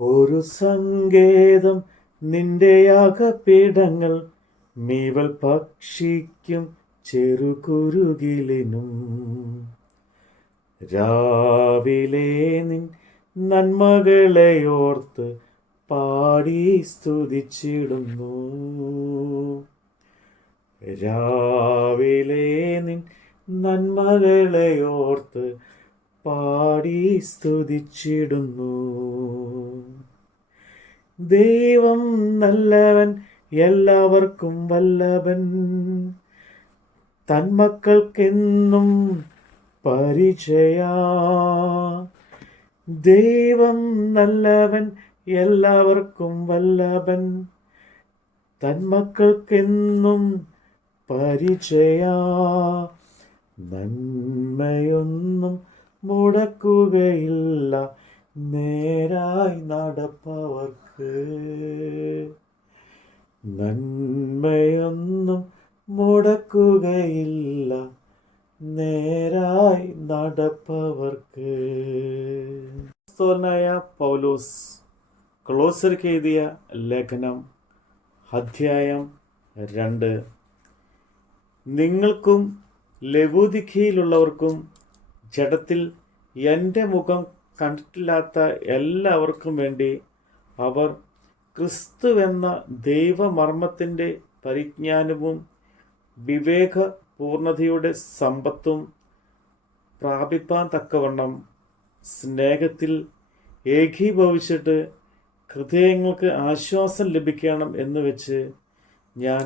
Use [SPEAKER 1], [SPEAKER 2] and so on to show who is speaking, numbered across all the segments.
[SPEAKER 1] ഒരു സങ്കേതം നിന്റെ യാഗപീഠങ്ങൾ മീവൽ പക്ഷിക്കും ചെറുകുരുകിലിനും. രാവിലെ നിൻ നന്മകളെ ഓർത്ത് പാടി സ്തുതിച്ചിടുന്നു. രാവിലെ നിൻ നന്മകളെ ഓർത്ത് പാടി സ്തുതിച്ചിടുന്നു. ദൈവം നല്ലവൻ എല്ലാവർക്കും വല്ലവൻ തന്മക്കൾക്കെന്നും പരിചയ. ദൈവം നല്ലവൻ എല്ലാവർക്കും വല്ലവൻ തന്മക്കൾക്കെന്നും പരിചയ. നന്മയൊന്നും മുടക്കുകയില്ല. നേരായി നടപ്പവർക്ക് നന്മയൊന്നും മുടക്കുകയില്ല. നേരായി നടപ്പവർക്ക്. ക്രിസ്തോനായ പൗലോസ് ക്ലോസർക്ക് എഴുതിയ ലേഖനം അധ്യായം രണ്ട്. നിങ്ങൾക്കും ലഘുദിഖിയിലുള്ളവർക്കും ജഡത്തിൽ എന്റെ മുഖം കണ്ടിട്ടില്ലാത്ത എല്ലാവർക്കും വേണ്ടി അവർ ക്രിസ്തുവെന്ന ദൈവമർമ്മത്തിന്റെ പരിജ്ഞാനവും വിവേക വിവേകപൂർണതയുടെ സമ്പത്തും പ്രാപിപ്പാൻ തക്കവണ്ണം സ്നേഹത്തിൽ ഏകീഭവിച്ചിട്ട് ഹൃദയങ്ങൾക്ക് ആശ്വാസം ലഭിക്കണം എന്ന് വെച്ച് ഞാൻ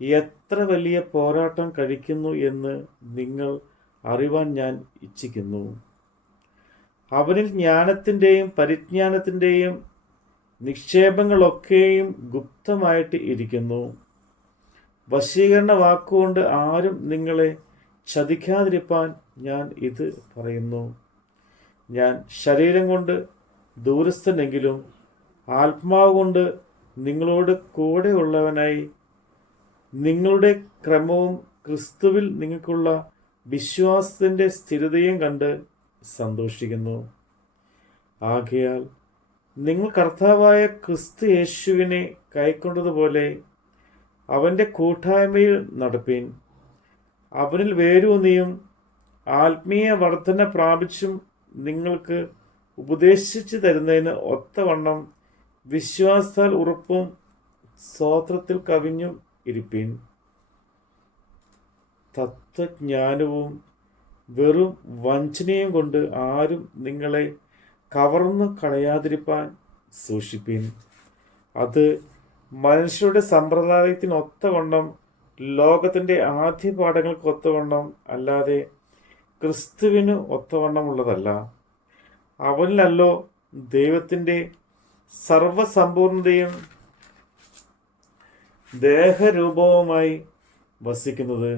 [SPEAKER 1] എത്ര വലിയ പോരാട്ടം കഴിക്കുന്നു എന്ന് നിങ്ങൾ അറിവാൻ ഞാൻ ഇച്ഛിക്കുന്നു. അവനിൽ ജ്ഞാനത്തിന്റെയും പരിജ്ഞാനത്തിന്റെയും നിക്ഷേപങ്ങളൊക്കെയും ഗുപ്തമായിട്ട് ഇരിക്കുന്നു. വശീകരണ വാക്കുകൊണ്ട് ആരും നിങ്ങളെ ചതിക്കാതിരിപ്പാൻ ഞാൻ ഇത് പറയുന്നു. ഞാൻ ശരീരം കൊണ്ട് ദൂരസ്ഥനെങ്കിലും ആത്മാവ് കൊണ്ട് നിങ്ങളോട് കൂടെയുള്ളവനായി നിങ്ങളുടെ ക്രമവും ക്രിസ്തുവിൽ നിങ്ങൾക്കുള്ള വിശ്വാസത്തിന്റെ സ്ഥിരതയും കണ്ട് സന്തോഷിക്കുന്നു. ആകയാൽ നിങ്ങൾ കർത്താവായ ക്രിസ്തു യേശുവിനെ കൈക്കൊണ്ടതുപോലെ അവന്റെ കൂട്ടായ്മയിൽ നടപ്പിൻ. അവനിൽ വേരൂന്നിയും ആത്മീയ വർധന പ്രാപിച്ചും നിങ്ങൾക്ക് ഉപദേശിച്ചു തരുന്നതിന് ഒത്തവണ്ണം വിശ്വാസത്താൽ ഉറപ്പും സ്വോത്രത്തിൽ കവിഞ്ഞും ഇരിപ്പീൻ. തത്വജ്ഞാനവും വെറും വഞ്ചനയും കൊണ്ട് ആരും നിങ്ങളെ കവർന്നു കളയാതിരിപ്പാൻ സൂക്ഷിപ്പീൻ അത് മനുഷ്യരുടെ സമ്പ്രദായത്തിനൊത്തവണ്ണം ലോകത്തിന്റെ ആദ്യ പാഠങ്ങൾക്ക് ഒത്തവണ്ണം അല്ലാതെ ക്രിസ്തുവിന് ഒത്തവണ്ണമുള്ളതല്ല അവനിലല്ലോ ദൈവത്തിന്റെ സർവസമ്പൂർണതയും ദേഹരൂപവുമായി വസിക്കുന്നത്.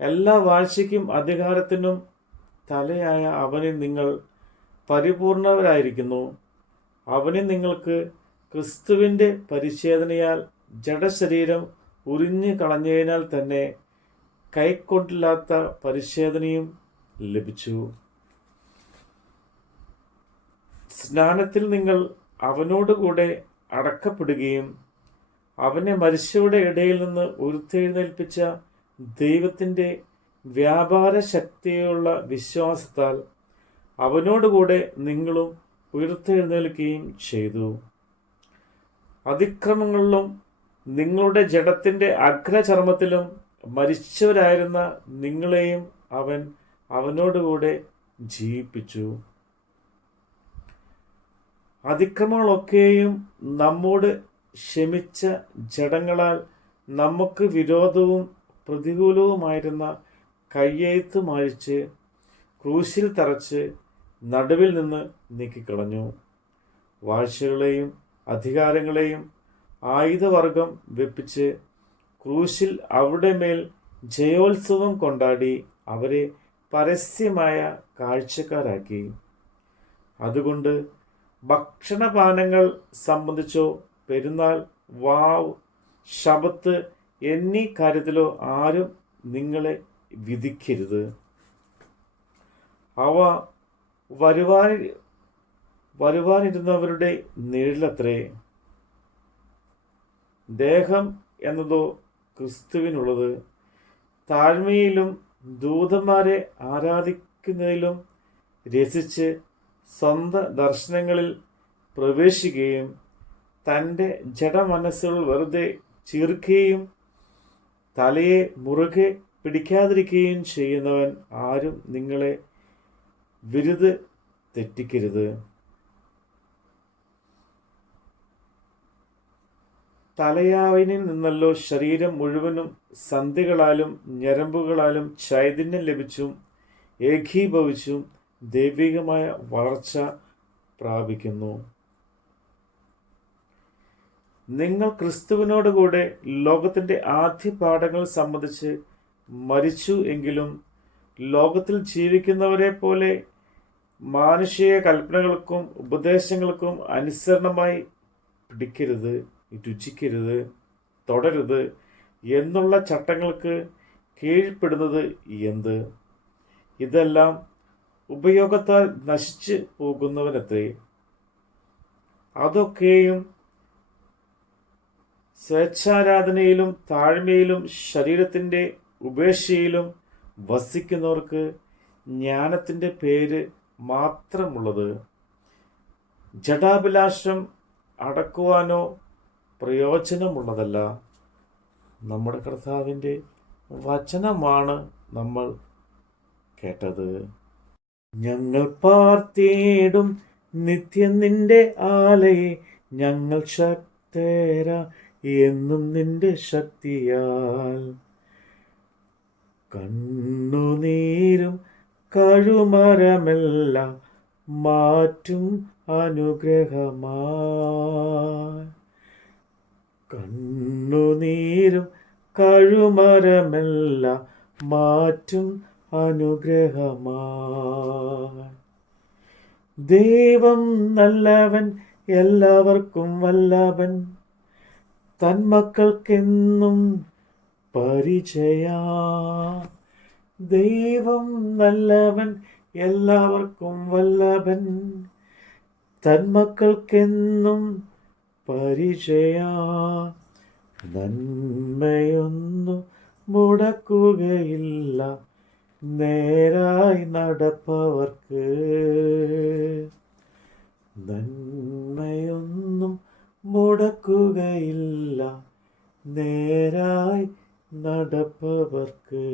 [SPEAKER 1] എല്ലാ വാഴ്ചയ്ക്കും അധികാരത്തിനും തലയായ അവനിൽ നിങ്ങൾ പരിപൂർണവരായിരിക്കുന്നു. അവനെ നിങ്ങൾക്ക് ക്രിസ്തുവിന്റെ പരിച്ഛേദനയാൽ ജഡശരീരം ഉരിഞ്ഞു കളഞ്ഞതിനാൽ തന്നെ കൈക്കൊണ്ടില്ലാത്ത പരിച്ഛേദനയും ലഭിച്ചു. സ്നാനത്തിൽ നിങ്ങൾ അവനോടുകൂടെ അടക്കപ്പെടുകയും അവനെ മരിച്ചവരുടെ ഇടയിൽ നിന്ന് ഉയർത്തെഴുന്നേൽപ്പിച്ച ദൈവത്തിന്റെ വ്യാപാര ശക്തിയുള്ള വിശ്വാസത്താൽ അവനോടുകൂടെ നിങ്ങളും ഉയർത്തെഴുന്നേൽക്കുകയും ചെയ്തു. അതിക്രമങ്ങളിലും നിങ്ങളുടെ ജഡത്തിന്റെ അഗ്രചർമ്മത്തിലും മരിച്ചവരായിരുന്ന നിങ്ങളെയും അവൻ അവനോടുകൂടെ ജീവിപ്പിച്ചു. അതിക്രമങ്ങളൊക്കെയും നമ്മോട് ക്ഷമിച്ച ജഡങ്ങളാൽ നമുക്ക് വിരോധവും പ്രതികൂലവുമായിരുന്ന കയ്യെഴുത്ത് മാഴിച്ച് ക്രൂശിൽ തറച്ച് നടുവിൽ നിന്ന് നീക്കിക്കളഞ്ഞു. വാഴ്ചകളെയും അധികാരങ്ങളെയും ആയുധവർഗം വെപ്പിച്ച് ക്രൂശിൽ അവിടെ മേൽ ജയോത്സവം കൊണ്ടാടി അവരെ പരസ്യമായ കാഴ്ചക്കാരാക്കി. അതുകൊണ്ട് ഭക്ഷണപാനങ്ങൾ സംബന്ധിച്ചോ പെരുന്നാൾ വാവ് ശബത്ത് എന്നീ കാര്യത്തിലോ ആരും നിങ്ങളെ വിധിക്കരുത്. അവ വരുവാൻ വരുവാനിരുന്നവരുടെ നിഴലത്രേ. ദേഹം എന്നതോ ക്രിസ്തുവിനുള്ളത്. താഴ്മയിലും ദൂതന്മാരെ ആരാധിക്കുന്നതിലും രസിച്ച് സ്വന്തം ദർശനങ്ങളിൽ പ്രവേശിക്കുകയും തന്റെ ജഡമനസ്സുകൾ വെറുതെ ചീർക്കുകയും തലയെ മുറുകെ പിടിക്കാതിരിക്കുകയും ചെയ്യുന്നവൻ ആരും നിങ്ങളെ വിരുത് തെറ്റിക്കരുത്. തലയാവിനിൽ നിന്നല്ലോ ശരീരം മുഴുവനും സന്ധികളാലും ഞരമ്പുകളാലും ചൈതന്യം ലഭിച്ചും ഏകീഭവിച്ചും ദൈവികമായ വളർച്ച പ്രാപിക്കുന്നു. നിങ്ങൾ ക്രിസ്തുവിനോട് കൂടെ ലോകത്തിന്റെ ആദ്യ പാഠങ്ങൾ സംബന്ധിച്ച് മരിച്ചു എങ്കിലും ലോകത്തിൽ ജീവിക്കുന്നവരെ പോലെ മാനുഷിക കൽപ്പനകൾക്കും ഉപദേശങ്ങൾക്കും അനുസരണമായി പിടിക്കരുത് രുചിക്കരുത് തുടരുത് എന്നുള്ള ചട്ടങ്ങൾക്ക് കീഴ്പ്പെടുന്നത് എന്ത്? ഇതെല്ലാം ഉപയോഗത്താൽ നശിച്ച് പോകുന്നവനത്രേ. അതൊക്കെയും സ്വേച്ഛാരാധനയിലും താഴ്മയിലും ശരീരത്തിന്റെ ഉപേക്ഷയിലും വസിക്കുന്നവർക്ക് ജ്ഞാനത്തിന്റെ പേര് മാത്രമുള്ളത്. ജഡാഭിലാഷം അടക്കുവാനോ പ്രയോജനമുള്ളതല്ല. നമ്മുടെ കർത്താവിന്റെ വചനമാണ് നമ്മൾ കേട്ടത്. ഞങ്ങൾ പാർത്തിയിടും നിത്യം നിന്റെ ആലയെ ഞങ്ങൾ ശക്തര എന്നും നിന്റെ ശക്തിയാൽ. കണ്ണുനീരും കഴുമരമെല്ലാം മാറ്റും അനുഗ്രഹമായി. കണ്ണുനീരും കഴുമരമെല്ലാം മാറ്റും അനുഗ്രഹമായി. ദൈവം നല്ലവൻ എല്ലാവർക്കും വല്ലവൻ. തന്മക്കൾക്കെന്നും പരിചയ. ദൈവം നല്ലവൻ എല്ലാവർക്കും വല്ലഭൻ. തന്മക്കൾക്കെന്നും പരിചയ. നന്മയൊന്നും മുടക്കുകയില്ല നേരായി നടപ്പവർക്ക്. നന്മയൊന്നും മുടക്കുകയില്ല നേരായി നടപ്പവർക്ക്